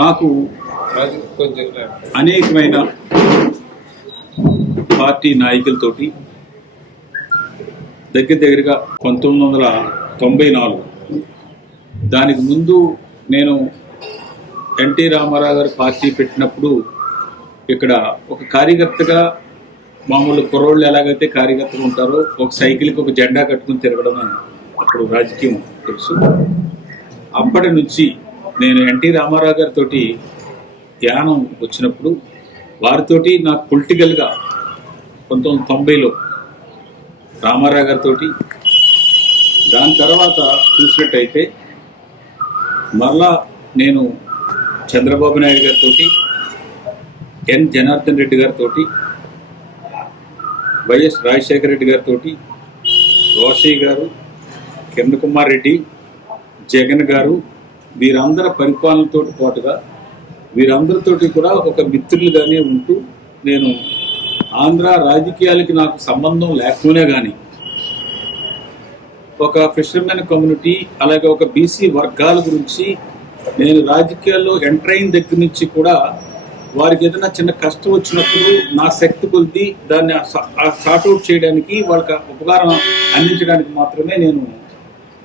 నాకు అనేకమైన పార్టీ నాయకులతోటి దగ్గరగా 1994 దానికి ముందు నేను ఎన్టీ రామారావు గారు పార్టీ పెట్టినప్పుడు ఇక్కడ ఒక కార్యకర్తగా మామూలు కుర్రోళ్ళు ఎలాగైతే కార్యకర్తలు ఉంటారో ఒక సైకిల్కి ఒక జెండా కట్టుకుని తిరగడం అప్పుడు రాజకీయం తెలుసు. అప్పటి నుంచి నేను ఎన్టీ రామారావు గారితో ధ్యానం వచ్చినప్పుడు వారితోటి నాకు పొలిటికల్గా 1990లో రామారావు గారితో, దాని తర్వాత చూసినట్టయితే మరలా నేను చంద్రబాబు నాయుడు గారితో, ఎన్ జనార్దన్ రెడ్డి గారితో, వైఎస్ రాజశేఖర రెడ్డి గారితో, రోషయ్య గారు, కిరణ్ కుమార్ రెడ్డి, జగన్ గారు, వీరందరి పరిపాలనతో పాటుగా వీరందరితోటి కూడా ఒక మిత్రులుగానే ఉంటూ నేను ఆంధ్ర రాజకీయాలకి నాకు సంబంధం లేకపోయినా కానీ ఒక ఫిషర్మెన్ కమ్యూనిటీ అలాగే ఒక బీసీ వర్గాల గురించి నేను రాజకీయాల్లో ఎంటర్ అయిన దగ్గర నుంచి కూడా వారికి ఏదైనా చిన్న కష్టం వచ్చినప్పుడు నా శక్తి కొద్ది దాన్ని సార్ట్అవుట్ చేయడానికి వాళ్ళకి ఉపకారం అందించడానికి మాత్రమే నేను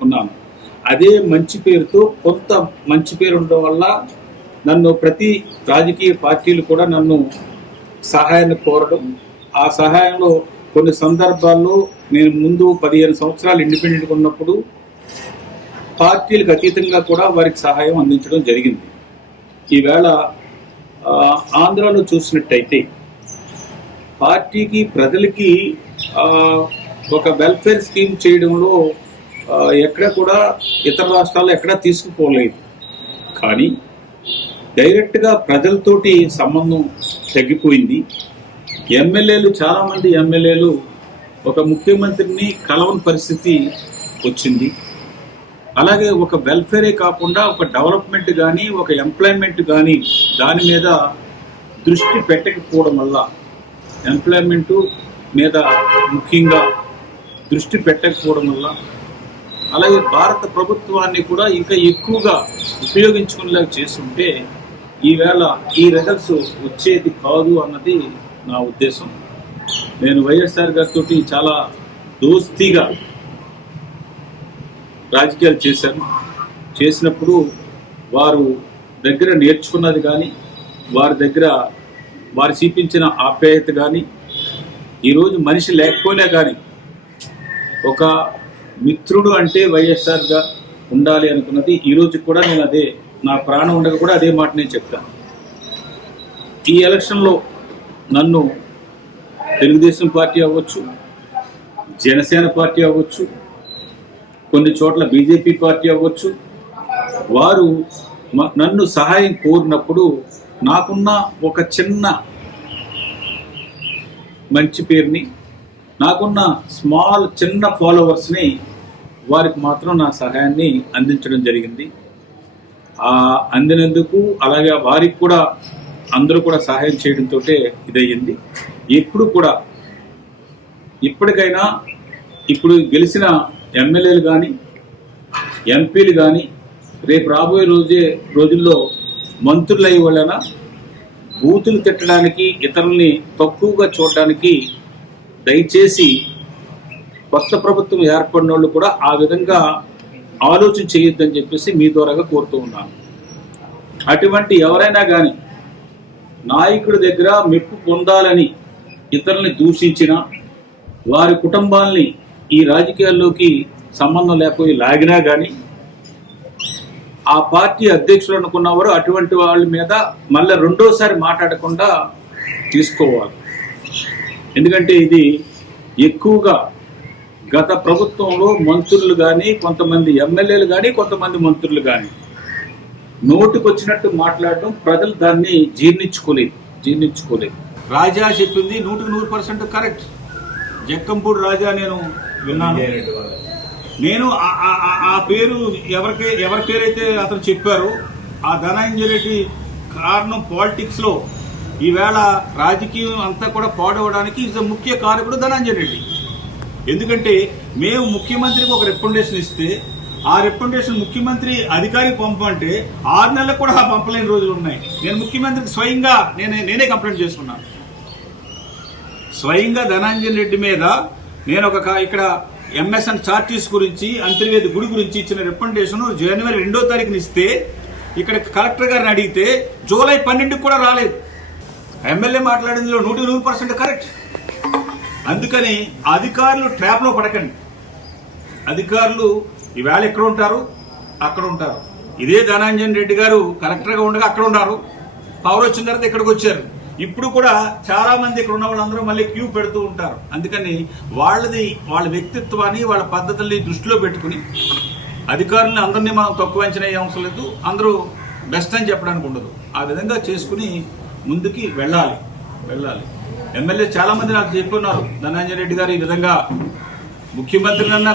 ఉన్నాను. అదే మంచి పేరుతో కొంత మంచి పేరు ఉండడం వల్ల నన్ను ప్రతి రాజకీయ పార్టీలు కూడా నన్ను సహాయాన్ని కోరడం, ఆ సహాయంలో కొన్ని సందర్భాల్లో నేను ముందు 15 సంవత్సరాలు ఇండిపెండెంట్గా ఉన్నప్పుడు పార్టీలకు అతీతంగా కూడా వారికి సహాయం అందించడం జరిగింది. ఈవేళ ఆంధ్రాలో చూసినట్టయితే పార్టీకి ప్రజలకి ఒక వెల్ఫేర్ స్కీమ్ చేయడంలో ఎక్కడ కూడా ఇతర రాష్ట్రాల్లో ఎక్కడా తీసుకుపోలేదు. కానీ డైరెక్ట్గా ప్రజలతోటి సంబంధం తగ్గిపోయింది. ఎమ్మెల్యేలు చాలామంది ఎమ్మెల్యేలు ఒక ముఖ్యమంత్రిని కలవని పరిస్థితి వచ్చింది. అలాగే ఒక వెల్ఫేరే కాకుండా ఒక డెవలప్మెంట్ కానీ ఒక ఎంప్లాయ్మెంట్ కానీ దాని మీద దృష్టి పెట్టకపోవడం వల్ల, ఎంప్లాయ్మెంటు మీద ముఖ్యంగా దృష్టి పెట్టకపోవడం వల్ల, అలాగే భారత ప్రభుత్వాన్ని కూడా ఇంకా ఎక్కువగా ఉపయోగించుకునేలాగా చేస్తుంటే ఈవేళ ఈ రిజల్ట్స్ వచ్చేది కాదు అన్నది నా ఉద్దేశం. నేను వైఎస్ఆర్ గారితో చాలా దోస్తీగా రాజకీయాలు చేసినప్పుడు వారు దగ్గర నేర్చుకున్నది కానీ వారి దగ్గర వారు చూపించిన ఆప్యాయత కానీ ఈరోజు మనిషి లేకపోయినా కానీ ఒక మిత్రుడు అంటే వైఎస్ఆర్గా ఉండాలి అనుకున్నది ఈరోజు కూడా నేను అదే, నా ప్రాణం ఉండగా కూడా అదే మాట నేను చెప్తాను. ఈ ఎలక్షన్లో నన్ను తెలుగుదేశం పార్టీ అవ్వచ్చు, జనసేన పార్టీ అవ్వచ్చు, కొన్ని చోట్ల బీజేపీ పార్టీ అవ్వచ్చు, వారు నన్ను సహాయం కోరినప్పుడు నాకున్న ఒక చిన్న మంచి పేరుని, నాకున్న చిన్న ఫాలోవర్స్ని వారికి మాత్రం నా సహాయాన్ని అందించడం జరిగింది. అందినందుకు అలాగే వారికి కూడా అందరూ కూడా సహాయం చేయడంతో ఇదయ్యింది. ఎప్పుడు కూడా ఇప్పటికైనా ఇప్పుడు గెలిచిన ఎమ్మెల్యేలు కానీ ఎంపీలు కానీ రేపు రాబోయే రోజుల్లో మంత్రులు అయ్యే వలన బూతులు తిట్టడానికి, ఇతరుల్ని తక్కువగా చూడడానికి దయచేసి కొత్త ప్రభుత్వం ఏర్పడిన వాళ్ళు కూడా ఆ విధంగా ఆలోచన చేయొద్దని చెప్పేసి మీ ద్వారాగా కోరుతూ ఉన్నాను. అటువంటి ఎవరైనా కానీ నాయకుడి దగ్గర మెప్పు పొందాలని ఇతరుల్ని దూషించిన, వారి కుటుంబాల్ని ఈ రాజకీయాల్లోకి సంబంధం లేకపోయి లాగినా కానీ ఆ పార్టీ అధ్యక్షులు అనుకున్నవారు అటువంటి వాళ్ళ మీద మళ్ళీ రెండోసారి మాట్లాడకుండా తీసుకోవాలి. ఎందుకంటే ఇది ఎక్కువగా గత ప్రభుత్వంలో మంత్రులు కానీ, కొంతమంది ఎమ్మెల్యేలు కానీ, కొంతమంది మంత్రులు కానీ నోటికొచ్చినట్టు మాట్లాడడం ప్రజలు దాన్ని జీర్ణించుకోలేదు. రాజా చెప్పింది 100% కరెక్ట్. జక్కంపూడి రాజా నేను విన్నాను. నేను ఆ పేరు ఎవరి పేరైతే అతను చెప్పారో ఆ ధనంజయ రెడ్డి కారణం పాలిటిక్స్లో ఈవేళ రాజకీయం అంతా కూడా పాడవడానికి ముఖ్య కారకుడు ధనంజయ రెడ్డి. ఎందుకంటే మేము ముఖ్యమంత్రికి ఒక రికమెండేషన్ ఇస్తే ఆ రిప్రజెంటేషన్ ముఖ్యమంత్రి అధికారికి పంపంటే 6 నెలలకు కూడా పంపలేని రోజులు ఉన్నాయి. నేను ముఖ్యమంత్రికి స్వయంగా నేనే కంప్లైంట్ చేసుకున్నాను. స్వయంగా ధనంజయ రెడ్డి మీద నేను ఇక్కడ ఎంఎస్ఎన్ చార్టీస్ గురించి అంతర్వేది గుడి గురించి ఇచ్చిన రిప్రజెంటేషన్ జనవరి 2వ తారీఖున ఇస్తే ఇక్కడ కలెక్టర్ గారిని అడిగితే జూలై 12కి కూడా రాలేదు. ఎమ్మెల్యే మాట్లాడిందిలో 100% కరెక్ట్. అందుకని అధికారులు ట్రాప్లో పడకండి. అధికారులు ఈవేళ ఎక్కడ ఉంటారు, అక్కడ ఉంటారు. ఇదే ధనంజయ రెడ్డి గారు కలెక్టర్గా ఉండగా అక్కడ ఉన్నారు, పవర్ వచ్చిన తర్వాత ఇక్కడికి వచ్చారు. ఇప్పుడు కూడా చాలా మంది ఇక్కడ ఉన్న వాళ్ళందరూ మళ్ళీ క్యూ పెడుతూ ఉంటారు. అందుకని వాళ్ళ వ్యక్తిత్వాన్ని వాళ్ళ పద్ధతుల్ని దృష్టిలో పెట్టుకుని అధికారులని అందరినీ మనం తక్కువ అంచనా అవసరం లేదు, అందరూ బెస్ట్ అని చెప్పడానికి ఉండదు. ఆ విధంగా చేసుకుని ముందుకి వెళ్ళాలి. ఎమ్మెల్యే చాలా మంది నాకు చెప్పున్నారు, ధనంజయ రెడ్డి గారు ఈ విధంగా ముఖ్యమంత్రినన్నా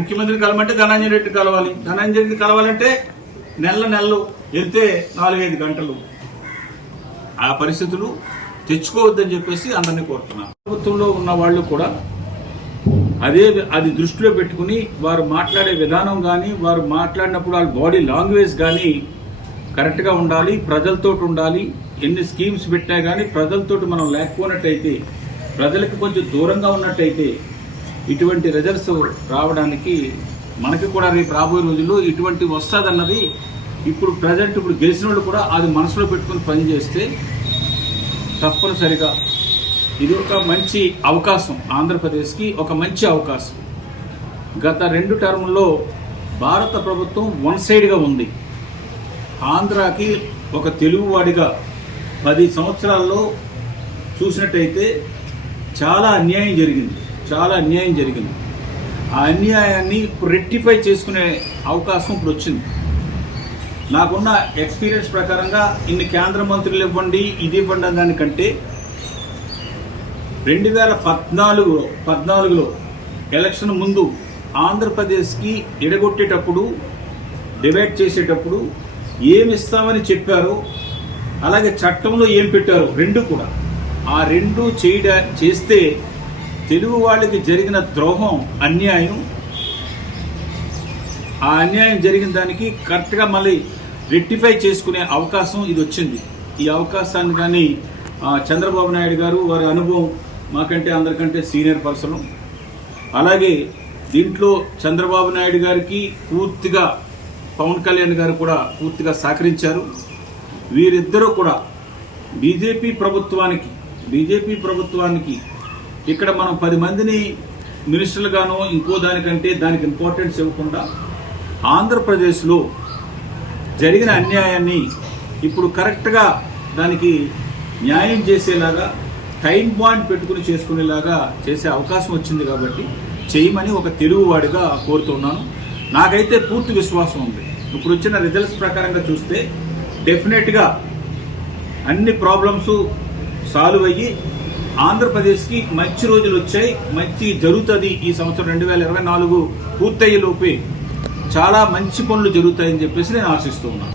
ముఖ్యమంత్రిని కలమంటే ధనంజయ రెడ్డి కలవాలి, ధనంజయ రెడ్డి కలవాలంటే నెలలు వెళ్తే 4-5 గంటలు. ఆ పరిస్థితులు తెచ్చుకోవద్దని చెప్పేసి అందరినీ కోరుతున్నాను. ప్రభుత్వంలో ఉన్న వాళ్ళు కూడా అది దృష్టిలో పెట్టుకుని వారు మాట్లాడే విధానం కానీ, వారు మాట్లాడినప్పుడు వాళ్ళ బాడీ లాంగ్వేజ్ కానీ కరెక్ట్గా ఉండాలి, ప్రజలతో ఉండాలి. ఎన్ని స్కీమ్స్ పెట్టినా కానీ ప్రజలతోటి మనం లేకపోయినట్టయితే, ప్రజలకు కొంచెం దూరంగా ఉన్నట్టయితే ఇటువంటి రిజల్ట్స్ రావడానికి మనకి కూడా రేపు రాబోయే రోజుల్లో ఇటువంటి వస్తుందన్నది ఇప్పుడు గెలిచిన వాళ్ళు కూడా అది మనసులో పెట్టుకుని పనిచేస్తే తప్పనిసరిగా ఇది ఒక మంచి అవకాశం, ఆంధ్రప్రదేశ్కి ఒక మంచి అవకాశం. గత 2 టర్ముల్లో భారత ప్రభుత్వం వన్ సైడ్గా ఉంది. ఆంధ్రాకి ఒక తెలుగువాడిగా 10 సంవత్సరాల్లో చూసినట్టయితే చాలా అన్యాయం జరిగింది. ఆ అన్యాయాన్ని ఇప్పుడు రెక్టిఫై చేసుకునే అవకాశం ఇప్పుడు వచ్చింది. నాకున్న ఎక్స్పీరియన్స్ ప్రకారంగా ఇన్ని కేంద్ర మంత్రులు ఇవ్వండి, ఇది ఇవ్వండి అనే దానికంటే 2014లో ఎలక్షన్ ముందు ఆంధ్రప్రదేశ్కి ఎడగొట్టేటప్పుడు, డివైడ్ చేసేటప్పుడు ఏమి ఇస్తామని చెప్పారో, అలాగే చట్టంలో ఏం పెట్టారో రెండు కూడా ఆ రెండు చేస్తే తెలుగు వాళ్ళకి జరిగిన ద్రోహం, అన్యాయం, ఆ అన్యాయం జరిగిన దానికి కరెక్ట్గా మళ్ళీ రెక్టిఫై చేసుకునే అవకాశం ఇది వచ్చింది. ఈ అవకాశాన్ని కానీ చంద్రబాబు నాయుడు గారు, వారి అనుభవం మాకంటే అందరికంటే సీనియర్ పర్సన్, అలాగే దీంట్లో చంద్రబాబు నాయుడు గారికి పూర్తిగా పవన్ కళ్యాణ్ గారు కూడా పూర్తిగా సహకరించారు. వీరిద్దరూ కూడా బీజేపీ ప్రభుత్వానికి ఇక్కడ మనం 10 మందిని మినిస్టర్లుగానో ఇంకో దానికి ఇంపార్టెన్స్ ఇవ్వకుండా ఆంధ్రప్రదేశ్లో జరిగిన అన్యాయాన్ని ఇప్పుడు కరెక్ట్గా దానికి న్యాయం చేసేలాగా టైం పాయింట్ పెట్టుకుని చేసుకునేలాగా చేసే అవకాశం వచ్చింది. కాబట్టి చేయమని ఒక తెలుగువాడిగా కోరుతున్నాను. నాకైతే పూర్తి విశ్వాసం ఉంది. ఇప్పుడు వచ్చిన రిజల్ట్స్ ప్రకారంగా చూస్తే డెఫినెట్గా అన్ని ప్రాబ్లమ్స్ సాల్వ్ అయ్యి ఆంధ్రప్రదేశ్కి మంచి రోజులు వచ్చాయి, మంచి జరుగుతుంది. ఈ సంవత్సరం 2024 పూర్తయ్యే లోపే చాలా మంచి పనులు జరుగుతాయని చెప్పేసి నేను ఆశిస్తూ ఉన్నాను.